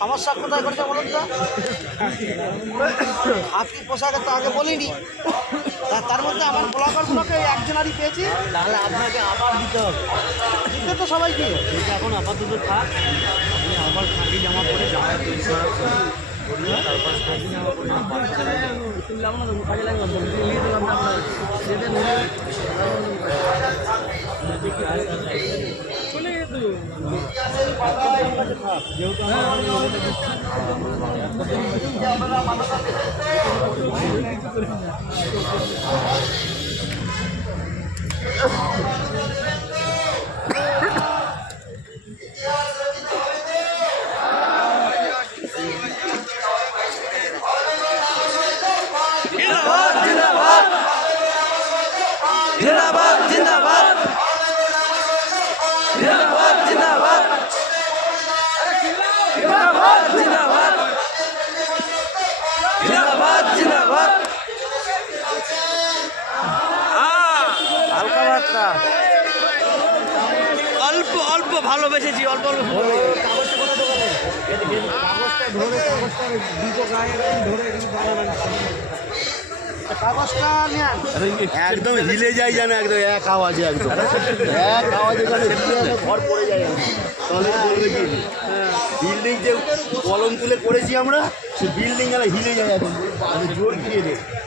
সমস্যা কোথায় করেছে বলুন তো? হাতি পোশাকে তো আগে বলিনি, তার মধ্যে আমার ব্লগারগুলোকে একজনারই পেয়েছি। তাহলে আপনাকে আবার দিতে হবে। দিতে তো সবাইকে এখন আপাতত থাক, আপনি আবার খাঁটি জামা পরে জামা তৈরি করার তারপর খাঁটি জামা পরে তুললাম না তো কাজে লাগবে নিয়ে দিলাম না আপনার সেটা চলে যেত যেহেতু जिंदाबाद जिंदाबाद जिंदाबाद जिंदाबाद जिंदाबाद जिंदाबाद जिंदाबाद जिंदाबाद হালকা বার্তা। অল্প অল্প ভালোবেসেছি অল্প অল্প কাগজটা নেন। একদম হিলে যায় যেন একদম এক আওয়াজে একদম এক আওয়াজে যেন ঘর পড়ে যায় তাহলে বলবে কি বিল্ডিং যে কলম তুলে করেছি আমরা সে বিল্ডিং যেন হিলে যায় এখন জোর দিয়ে দেয়।